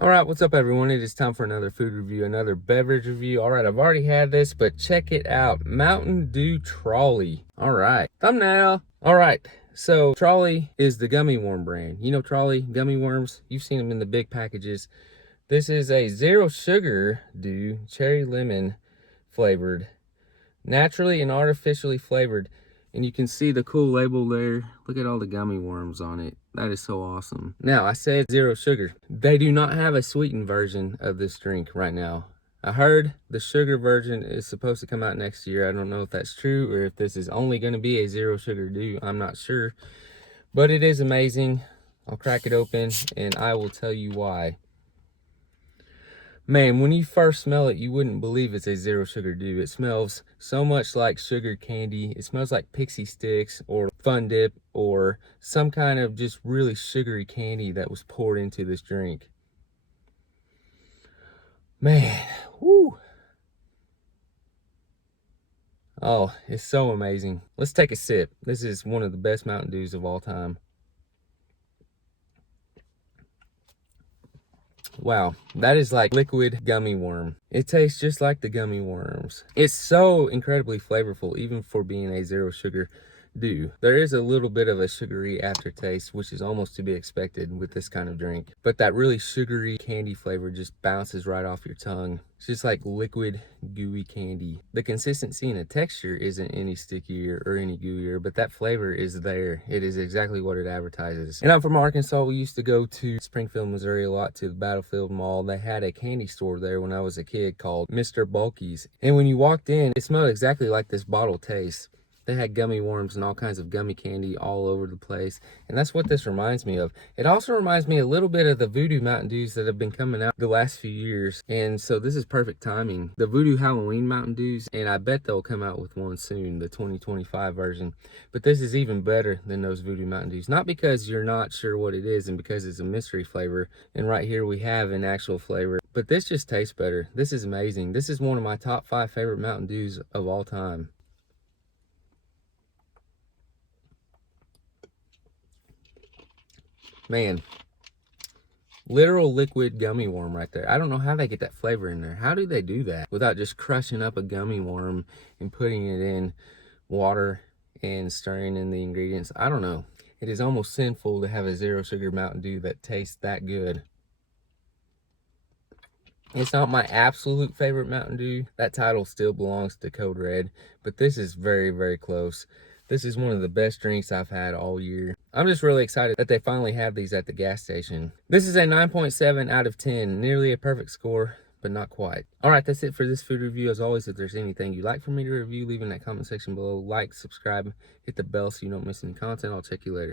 All right, what's up everyone? It is time for another food review, another beverage review. All right, I've already had this, but check it out. Mountain Dew Trolli. All right, thumbnail. All right, so Trolli is the gummy worm brand. You know Trolli gummy worms? You've seen them in the big packages. This is a zero sugar dew, cherry lemon flavored, naturally and artificially flavored. And you can see the cool label there. Look at all the gummy worms on it. That is so awesome. Now, I said zero sugar. They do not have a sweetened version of this drink right now. I heard the sugar version is supposed to come out next year. I don't know if that's true or if this is only going to be a zero sugar dew. I'm not sure. But it is amazing. I'll crack it open and I will tell you why. Man, when you first smell it, you wouldn't believe it's a zero sugar dew. It smells so much like sugar candy. It smells like pixie sticks or Fun Dip or some kind of just really sugary candy that was poured into this drink. Man, whoo. Oh, it's so amazing. Let's take a sip. This is one of the best Mountain Dews of all time. Wow, that is like liquid gummy worm. It tastes just like the gummy worms. It's so incredibly flavorful, even for being a zero sugar dew. There is a little bit of a sugary aftertaste, which is almost to be expected with this kind of drink. But that really sugary candy flavor just bounces right off your tongue. It's just like liquid, gooey candy. The consistency and the texture isn't any stickier or any gooier, but that flavor is there. It is exactly what it advertises. And I'm from Arkansas. We used to go to Springfield, Missouri a lot, to the Battlefield Mall. They had a candy store there when I was a kid called Mr. Bulky's. And when you walked in, it smelled exactly like this bottle tastes. They had gummy worms and all kinds of gummy candy all over the place. And that's what this reminds me of. It also reminds me a little bit of the Voodoo Mountain Dews that have been coming out the last few years. And so this is perfect timing. The Voodoo Halloween Mountain Dews, and I bet they'll come out with one soon, the 2025 version. But this is even better than those Voodoo Mountain Dews. Not because you're not sure what it is and because it's a mystery flavor. And right here we have an actual flavor. But this just tastes better. This is amazing. This is one of my top 5 favorite Mountain Dews of all time. Man, literal liquid gummy worm right there. I don't know how they get that flavor in there. How do they do that without just crushing up a gummy worm and putting it in water and stirring in the ingredients? I don't know. It is almost sinful to have a zero sugar Mountain Dew that tastes that good. It's not my absolute favorite Mountain Dew. That title still belongs to Code Red, but this is very, very close. This is one of the best drinks I've had all year. I'm just really excited that they finally have these at the gas station. This is a 9.7 out of 10, nearly a perfect score, but not quite. All right, that's it for this food review. As always, if there's anything you'd like for me to review, leave in that comment section below. Like, subscribe, hit the bell so you don't miss any content. I'll check you later.